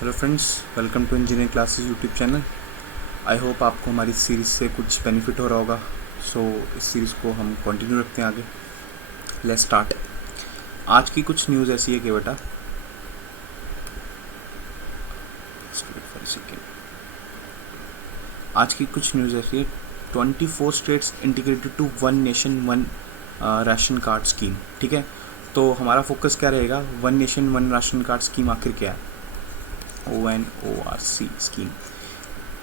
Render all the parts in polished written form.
Hello friends, welcome to engineering classes YouTube channel. I hope आपको हमारी series से कुछ बेनिफिट हो रहा होगा। सो इस सीरीज़ को हम कंटिन्यू रखते हैं आगे। Let's start. आज की कुछ न्यूज़ ऐसी है कि बेटा आज की कुछ न्यूज़ ऐसी है 24 states integrated to one nation one ration card scheme. ठीक है, तो हमारा फोकस क्या रहेगा? One nation one ration card scheme आखिर क्या है? ONORC scheme.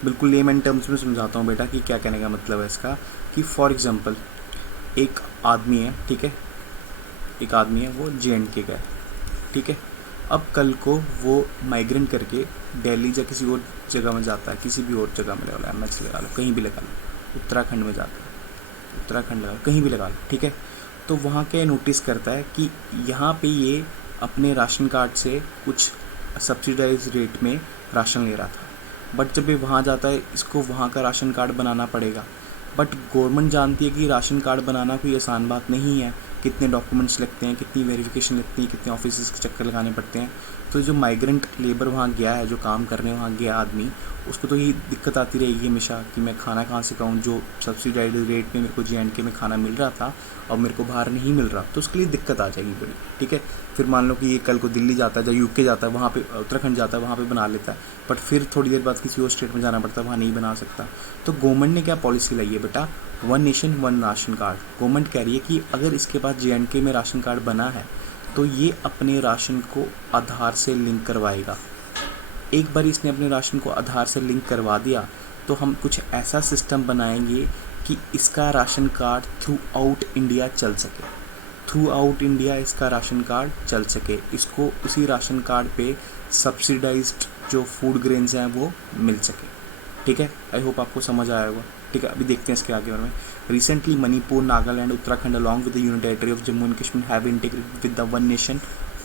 बिल्कुल लेमन टर्म्स में समझाता हूँ बेटा कि क्या कहने का मतलब है इसका। कि फॉर एग्जांपल एक आदमी है, ठीक है, एक आदमी है, वो JNK का है, ठीक है। अब कल को वो माइग्रेंट करके दिल्ली या किसी और जगह में जाता है, किसी भी और जगह में लगा लो, MS लगा लो, कहीं भी लगा लो, उत्तराखंड में जाता है, उत्तराखंड लगा लो, कहीं भी लगा लो, ठीक है। तो वहाँ के नोटिस करता है कि यहाँ पे ये अपने राशन कार्ड से कुछ सब्सिडाइज रेट में राशन ले रहा था, बट जब ये वहाँ जाता है इसको वहाँ का राशन कार्ड बनाना पड़ेगा। बट गवर्नमेंट जानती है कि राशन कार्ड बनाना कोई आसान बात नहीं है, कितने डॉक्यूमेंट्स लगते हैं, कितनी वेरिफिकेशन लगती है, कितने ऑफिस के चक्कर लगाने पड़ते हैं। तो जो माइग्रेंट लेबर वहाँ गया है, जो काम करने वहाँ गया आदमी, उसको तो ये दिक्कत आती रहेगी हमेशा कि मैं खाना कहाँ से खाऊँ। जो सब्सिडाइज रेट में मेरे को JNK में खाना मिल रहा था और मेरे को बाहर नहीं मिल रहा, तो उसके लिए दिक्कत आ जाएगी बड़ी, ठीक है। फिर मान लो कि ये कल को दिल्ली जाता है या UK जाता है, वहाँ पे उत्तराखंड जाता है, वहाँ पे बना लेता है, बट फिर थोड़ी देर बाद किसी और स्टेट में जाना पड़ता है, वहाँ नहीं बना सकता। तो गवर्नमेंट ने क्या पॉलिसी लाई है बेटा? One nation one ration card. Government कह रही है कि अगर इसके पास JNK में राशन कार्ड बना है तो ये अपने राशन को आधार से लिंक करवाएगा। एक बार इसने अपने राशन को आधार से लिंक करवा दिया तो हम कुछ ऐसा सिस्टम बनाएंगे कि इसका ration card through out India चल सके, थ्रू आउट इंडिया इसका राशन कार्ड चल सके, इसको उसी राशन कार्ड पे सब्सिडाइज्ड जो फूड ग्रेन्स हैं वो मिल सके, ठीक है। आई होप आपको समझ आया होगा, ठीक है। अभी देखते हैं इसके आगे बारे में। Recently Manipur, Nagaland, Uttarakhand along with the union territory of Jammu and Kashmir have integrated with the one nation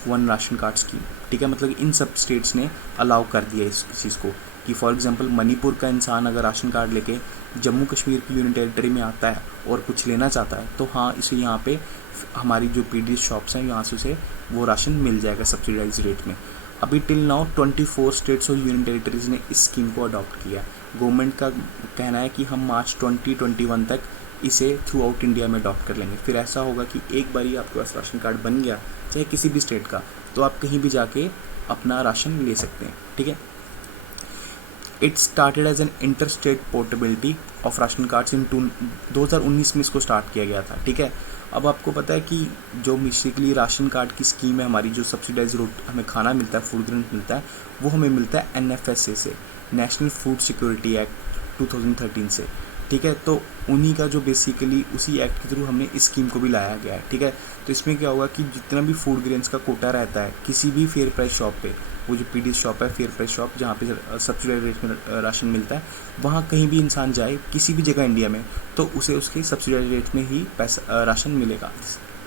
one ration card scheme, ठीक है। मतलब इन सब स्टेट्स ने अलाउ कर दिया इस चीज़ को कि फॉर एग्जांपल मणिपुर का इंसान अगर राशन कार्ड लेके जम्मू कश्मीर की यूनियन टेरिटरी में आता है और कुछ लेना चाहता है तो हाँ, इसे यहाँ पे हमारी जो PDS शॉप्स हैं यहाँ से उसे वो राशन मिल जाएगा सब्सिडाइज रेट में। अभी टिल नाउ 24 स्टेट्स और यूनियन टेरिटरीज ने इस स्कीम को अडॉप्ट किया। गवर्नमेंट का कहना है कि हम मार्च 2021 तक इसे थ्रू आउट इंडिया में अडॉप्ट कर लेंगे। फिर ऐसा होगा कि एक बार ही आपके पास राशन कार्ड बन गया, चाहे किसी भी स्टेट का, तो आप कहीं भी जाके अपना राशन ले सकते हैं, ठीक है। It started as an interstate portability of ration cards in 2019 में इसको स्टार्ट किया गया था, ठीक है। अब आपको पता है कि जो बेसिकली राशन कार्ड की स्कीम है हमारी, जो सब्सिडाइज रोट हमें खाना मिलता है, फूड ग्रेन मिलता है, वो हमें मिलता है NFSA से, नेशनल फूड सिक्योरिटी एक्ट 2013 से, ठीक है। तो उन्हीं का जो बेसिकली उसी एक्ट के थ्रू हमने इस स्कीम को भी लाया गया है, ठीक है। तो इसमें क्या होगा कि जितना भी फूड ग्रेन्स का कोटा रहता है किसी भी फेयर प्राइस शॉप पे, वो जो PDS शॉप है, फेयर प्राइस शॉप, जहाँ पे सब्सिडाइज रेट में राशन मिलता है, वहाँ कहीं भी इंसान जाए किसी भी जगह इंडिया में तो उसे उसके सब्सिडाइज रेट में ही पैसा राशन मिलेगा,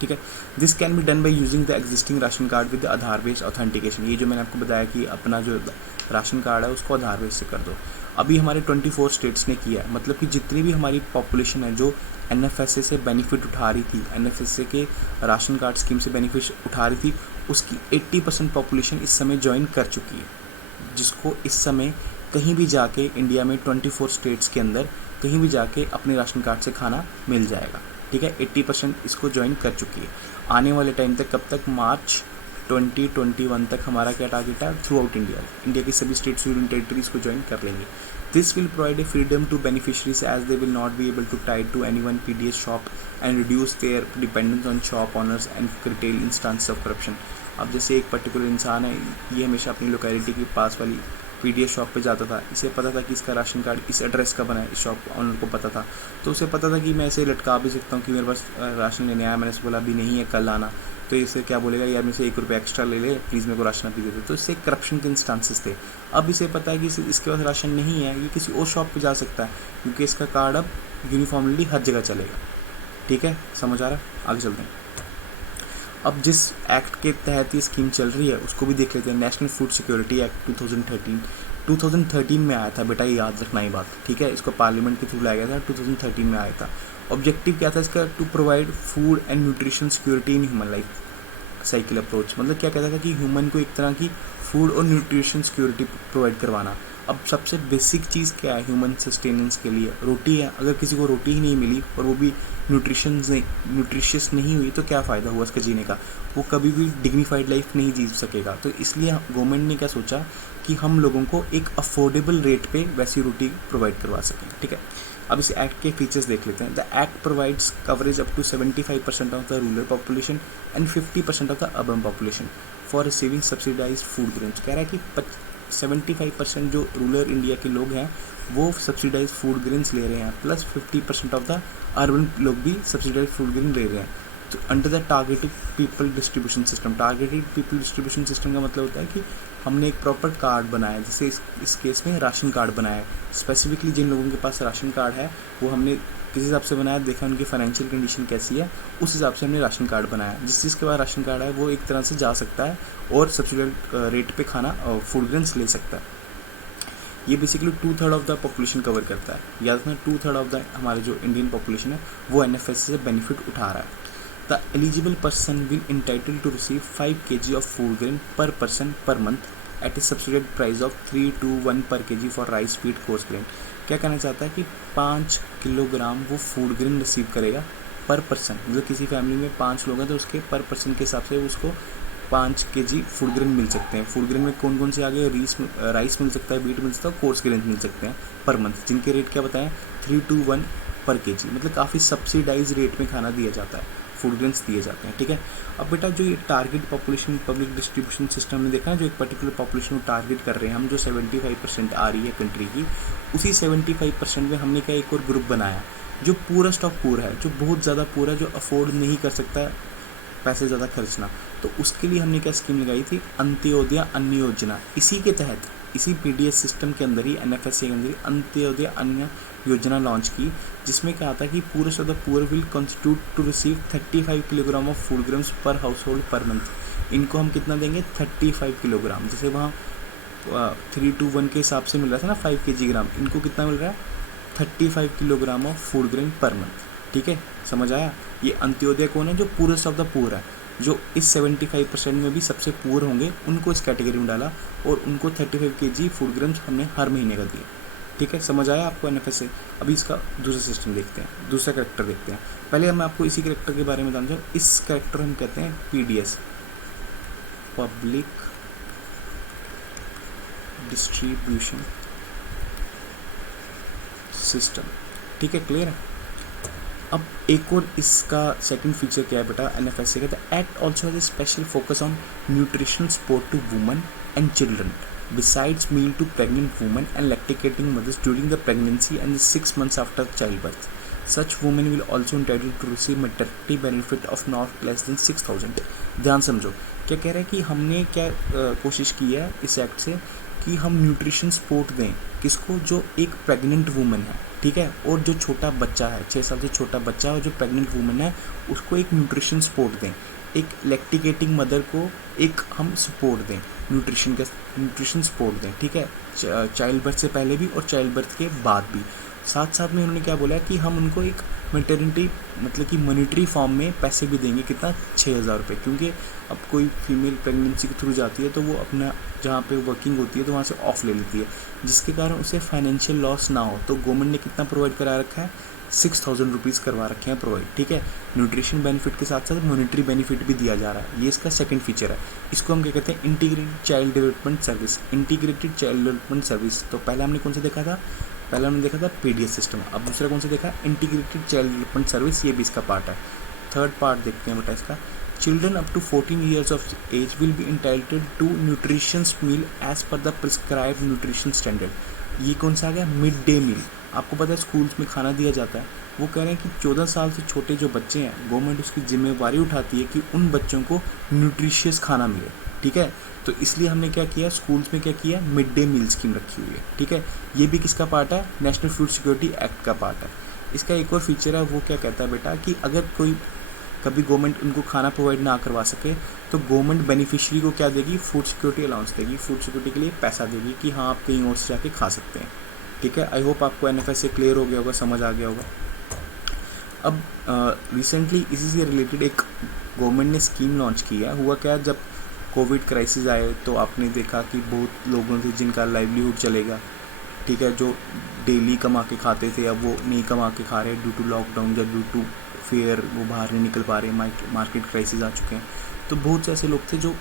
ठीक है। This can be done by using the existing ration card with Aadhaar based authentication. ये जो मैंने आपको बताया कि अपना जो राशन कार्ड है उसको आधार बेस्ड से कर दो। अभी हमारे 24 स्टेट्स ने किया है, मतलब कि जितनी भी हमारी पॉपुलेशन है जो NFSA से बेनिफिट उठा रही थी, NFSA के राशन कार्ड स्कीम से बेनिफिट उठा रही थी, उसकी 80% पॉपुलेशन इस समय ज्वाइन कर चुकी है, जिसको इस समय कहीं भी जाके इंडिया में 24 स्टेट्स के अंदर कहीं भी जाके अपने राशन कार्ड से खाना मिल जाएगा, ठीक है। 80% इसको ज्वाइन कर चुकी है। आने वाले टाइम तक, कब तक? मार्च 2021 तक हमारा क्या टारगेट है? थ्रू आउट इंडिया की सभी स्टेट्स यूनियन टेरिटरीज को ज्वाइन कर लेंगे। This will provide a freedom to beneficiaries as they will not be able to tied to any one PDS shop and reduce their dependence on shop owners and retail instances of corruption. अब जैसे एक particular इंसान है, ये हमेशा अपनी locality के पास वाली PDS शॉप पे जाता था, इसे पता था कि इसका राशन कार्ड इस एड्रेस का बना है, इस शॉप ऑनर को पता था, तो उसे पता था कि मैं इसे लटका भी सकता हूँ कि मेरे पास राशन लेने आया, मैंने इसे बोला अभी नहीं है, कल आना, तो इसे क्या बोलेगा, यार मेरे से 1 रुपये एक्स्ट्रा ले ले प्लीज़, मेरे को राशन अभी दे दे। तो इससे करप्शन के इंस्टांसेस थे। अब इसे पता है कि इसके पास राशन नहीं है, ये किसी और शॉप पे जा सकता है क्योंकि इसका कार्ड अब यूनिफॉर्मली हर जगह चलेगा, ठीक है। समझ आ रहा है? आगे चलते हैं। अब जिस एक्ट के तहत ये स्कीम चल रही है उसको भी देख लेते हैं। नेशनल फूड सिक्योरिटी एक्ट 2013 में आया था बेटा, ये याद रखना ये बात, ठीक है। इसको पार्लियामेंट के थ्रू लाया गया था, 2013 में आया था। ऑब्जेक्टिव क्या था इसका? To provide food and nutrition security in human life. Cycle approach, मतलब क्या कहता था कि ह्यूमन को एक तरह की फूड और न्यूट्रिशन सिक्योरिटी प्रोवाइड करवाना। अब सबसे बेसिक चीज़ क्या है ह्यूमन सस्टेनेंस के लिए? रोटी है। अगर किसी को रोटी ही नहीं मिली और वो भी न्यूट्रिशियस नहीं हुई तो क्या फ़ायदा हुआ उसका जीने का? वो कभी भी डिग्निफाइड लाइफ नहीं जी सकेगा। तो इसलिए गवर्नमेंट ने क्या सोचा कि हम लोगों को एक अफोर्डेबल रेट पे वैसी रोटी प्रोवाइड करवा सकें, ठीक है। अब इस एक्ट के फीचर्स देख लेते हैं। The act provides coverage up to 75% of the rural population and 50% of the urban population for receiving subsidise food grains. कह रहा है कि 75% जो रूरल इंडिया के लोग हैं वो सब्सिडाइज फूड ग्रेन्स ले रहे हैं, प्लस 50% ऑफ द अर्बन लोग भी सब्सिडाइज फूड ग्रेन ले रहे हैं। तो under the targeted people distribution system. Targeted people distribution system का मतलब होता है कि हमने एक प्रॉपर कार्ड बनाया, जैसे इस केस में राशन कार्ड बनाया है। स्पेसिफिकली जिन लोगों के पास राशन कार्ड है वो हमने किस हिसाब से बनाया, देखा उनकी फाइनेंशियल कंडीशन कैसी है, उस हिसाब से हमने राशन कार्ड बनाया। जिस चीज़ के बाद राशन कार्ड है वो एक तरह से जा सकता है और सब्सिडाइज रेट पे खाना फूड ग्रेन्स ले सकता है। ये basically 2/3 of the population cover करता है। याद रखना 2/3 ऑफ द हमारे जो इंडियन पॉपुलेशन है वो NFS से बेनिफिट उठा रहा है। The eligible person will entitle to receive 5 kg of food grain per person per month at a subsidised price of 3 to 1 per kg for rice wheat coarse grain. क्या कहना चाहता है कि 5 किलोग्राम वो फूड ग्रेन रिसीव करेगा पर person. मतलब किसी फैमिली में 5 लोग हैं तो उसके पर पर्सन के हिसाब से उसको 5 kg फूड ग्रेन मिल सकते हैं। फूड ग्रेन में कौन कौन से आ गए? राइस मिल सकता है, व्हीट मिल सकता है, कोर्स ग्रेन मिल सकते हैं पर मंथ, जिनके रेट क्या बताएं 3 to 1 पर kg। मतलब काफ़ी सब्सिडाइज रेट में खाना दिया जाता है, फूड ग्रेन्स दिए जाते हैं, ठीक है। अब बेटा जो ये target population public distribution system में देखा ना, जो एक पर्टिकुलर पॉपुलेशन को टारगेट कर रहे हैं हम, जो 75% आ रही है कंट्री की, उसी 75% में हमने क्या एक और ग्रुप बनाया जो पूरा स्टॉक पूरा है, जो बहुत ज़्यादा पूरा है, जो अफोर्ड नहीं कर सकता है पैसे ज़्यादा खर्चना। तो उसके लिए हमने क्या स्कीम लगाई थी, अंत्योदय अन्न योजना। इसी के तहत इसी PDS सिस्टम के अंदर ही NFS के अंदर ही अंत्योदय अन्न योजना लॉन्च की, जिसमें क्या आता है कि पूरे से the poor will constitute to receive 35 kilogram of food grains per household per month. इनको हम कितना देंगे 35 किलोग्राम। जैसे वहाँ 3 to 1 के हिसाब से मिल रहा था ना 5 kg, इनको कितना मिल रहा है 35 kilogram of food grain per month, ठीक है। समझ आया? ये अंत्योदय कौन है? जो पूरे ऑफ द पुअर है, जो इस 75% में भी सबसे पुअर होंगे उनको इस कैटेगरी में डाला और उनको 35 kg फूड ग्रेन्स हमने हर महीने का दिए, ठीक है। समझ आया आपको NFS से? अभी इसका दूसरा सिस्टम देखते हैं, दूसरा करेक्टर देखते हैं। पहले हम आपको इसी करेक्टर के बारे में बताना चाहूँ। इस करेक्टर हम कहते हैं PDS, पब्लिक डिस्ट्रीब्यूशन सिस्टम, ठीक है। क्लियर है? अब एक और इसका सेकंड फीचर क्या है बेटा NFS से? कहते हैं act also has a special focus on nutritional support to women and children besides meal to pregnant women and lactating mothers during the pregnancy and the 6 months after childbirth. Such women will also entitled to receive maternity benefit of not less than 6,000. ध्यान समझो क्या कह रहा है कि हमने क्या कोशिश की है इस एक्ट से कि हम न्यूट्रिशन सपोर्ट दें किसको? जो एक प्रेग्नेंट वुमेन है, ठीक है, और जो छोटा बच्चा है 6 साल से छोटा बच्चा और जो प्रेग्नेंट वुमेन है उसको एक न्यूट्रिशन सपोर्ट दें। एक लैक्टिकेटिंग मदर को एक हम सपोर्ट दें, न्यूट्रिशन सपोर्ट दें, ठीक है, चाइल्ड बर्थ से पहले भी और चाइल्ड बर्थ के बाद भी। साथ साथ में उन्होंने क्या बोला कि हम उनको एक मैटरनिटी मतलब कि मॉनिटरी फॉर्म में पैसे भी देंगे। कितना? 6,000 रुपये। क्योंकि अब कोई फीमेल प्रेगनेंसी के थ्रू जाती है तो वो अपना जहाँ पे वर्किंग होती है तो वहाँ से ऑफ ले लेती है, जिसके कारण उसे फाइनेंशियल लॉस ना हो। तो गवर्नमेंट ने कितना प्रोवाइड करा रखा है? 6,000 रुपीज़ करवा रखे हैं प्रोवाइड, ठीक है। न्यूट्रिशन बेनिफिट के साथ साथ मॉनिटरी बेनिफिट भी दिया जा रहा है। ये इसका सेकंड फीचर है। इसको हम क्या कहते हैं? Integrated child development service. Integrated child development service. तो पहले हमने कौन सा देखा था? पहले हमने देखा था PDS सिस्टम। अब दूसरा कौन सा देखा? Integrated child development service. ये भी इसका पार्ट है। थर्ड पार्ट देखते हैं बेटा इसका। Children up to 14 years of age will be entitled to nutritions meal as per the prescribed nutrition standard. ये कौन सा आ गया? Mid day meal. आपको पता है स्कूल्स में खाना दिया जाता है। वो कह रहे हैं कि 14 साल से छोटे जो बच्चे हैं गवर्नमेंट उसकी जिम्मेवारी उठाती है कि उन बच्चों को न्यूट्रिशियस खाना मिले, ठीक है। तो इसलिए हमने क्या किया स्कूल्स में, क्या किया? मिड डे मील स्कीम रखी हुई है, ठीक है। ये भी किसका पार्ट है? नेशनल फूड सिक्योरिटी एक्ट का पार्ट है। इसका एक और फीचर है, वो क्या कहता है बेटा कि अगर कोई कभी गवर्नमेंट उनको खाना प्रोवाइड ना करवा सके तो गवर्नमेंट बेनिफिशियरी को क्या देगी? फूड सिक्योरिटी अलाउंस देगी, फूड सिक्योरिटी के लिए पैसा देगी कि हाँ आप कहीं और से जाके खा सकते हैं, ठीक है। आई होप आपको NFS से क्लियर हो गया होगा, समझ आ गया होगा। अब रिसेंटली इसी से रिलेटेड एक गवर्नमेंट ने स्कीम लॉन्च की है। हुआ क्या, जब कोविड क्राइसिस आए तो आपने देखा कि बहुत लोगों से जिनका लाइवलीहुड चलेगा, ठीक है, जो डेली कमा के खाते थे अब वो नहीं कमा के खा रहे ड्यू टू लॉकडाउन या ड्यू टू फेयर, वो बाहर नहीं निकल पा रहे, मार्केट क्राइसिस आ चुके हैं। तो बहुत से ऐसे लोग थे जो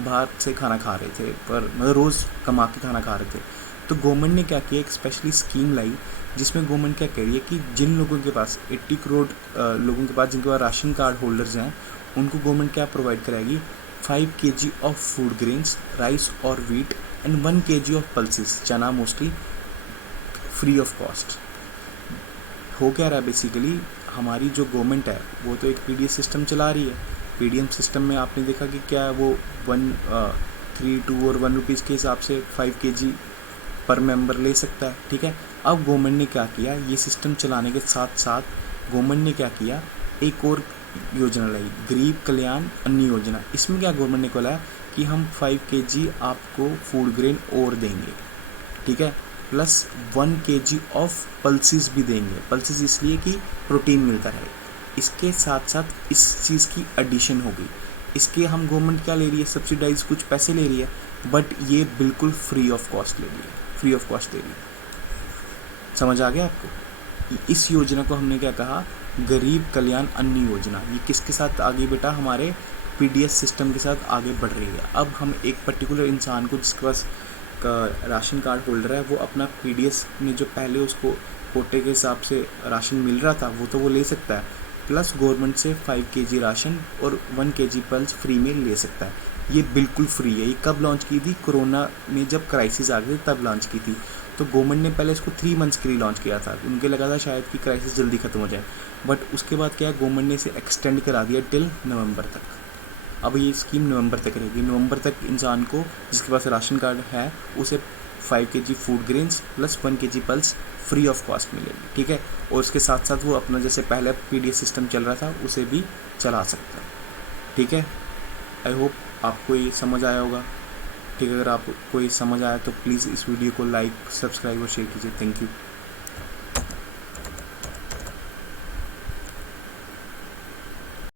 बाहर से खाना खा रहे थे, पर मतलब रोज़ कमा के खाना खा रहे थे। तो गवर्नमेंट ने क्या किया, एक स्पेशली स्कीम लाई जिसमें गवर्नमेंट क्या कह रही है कि जिन लोगों के पास 80 करोड़ लोगों के पास जिनके पास राशन कार्ड होल्डर्स हैं, उनको गवर्नमेंट क्या प्रोवाइड कराएगी, 5 kg of food grains, rice और wheat and 1 kg of pulses, chana mostly, free of cost. हो क्या रहा है बेसिकली, हमारी जो गवर्नमेंट है वो तो एक पीडीएस सिस्टम चला रही है। पीडीएम सिस्टम में आपने देखा कि क्या है, वो 1, 3, 2 और 1 रुपीज़ के हिसाब से 5 kg पर मेंबर ले सकता है, ठीक है। अब गवर्नमेंट ने क्या किया, ये सिस्टम चलाने के साथ साथ गवर्नमेंट ने क्या किया, एक और योजना लाई, गरीब कल्याण अन्न योजना। इसमें क्या गवर्नमेंट ने बोला कि हम 5 kg आपको फूड ग्रेन और देंगे, ठीक है, प्लस 1 kg ऑफ पल्सेस भी देंगे। पल्सेस इसलिए कि प्रोटीन मिलता है। इसके साथ साथ इस चीज़ की एडिशन होगी, इसके हम गवर्नमेंट क्या ले रही है, सब्सिडाइज कुछ पैसे ले रही है, बट ये बिल्कुल फ्री ऑफ कॉस्ट ले रही है, फ्री ऑफ कॉस्ट ले रही है। समझ आ गया आपको? इस योजना को हमने क्या कहा, गरीब कल्याण अन्न योजना। ये किसके साथ आगे बेटा, हमारे पीडीएस सिस्टम के साथ आगे बढ़ रही है। अब हम एक पर्टिकुलर इंसान को जिसके पास का राशन कार्ड होल्डर है, वो अपना पीडीएस में जो पहले उसको कोटे के हिसाब से राशन मिल रहा था वो तो वो ले सकता है, प्लस गवर्नमेंट से 5 kg राशन और 1 kg पल्स फ्री में ले सकता है। ये बिल्कुल फ्री है। ये कब लॉन्च की थी, कोरोना में जब क्राइसिस आ गई तब लॉन्च की थी। तो गवर्नमेंट ने पहले इसको 3 मंथ्स के लिए लॉन्च किया था, उनके लगा था शायद कि क्राइसिस जल्दी ख़त्म हो जाए, बट उसके बाद क्या है, गवर्नमेंट ने इसे एक्सटेंड करा दिया टिल नवंबर तक। अब ये स्कीम नवंबर तक रहेगी। नवंबर तक इंसान को जिसके पास राशन कार्ड है उसे 5 kg food grains plus 1 kg pulse free of cost मिलेगी, ठीक है। और उसके साथ साथ वो अपना जैसे पहले पीडीएस सिस्टम चल रहा था उसे भी चला सकता है, ठीक है। आई होप आपको ये समझ आया होगा, ठीक है। अगर आपको ये समझ आया तो प्लीज़ इस वीडियो को लाइक, सब्सक्राइब और शेयर कीजिए। Thank you.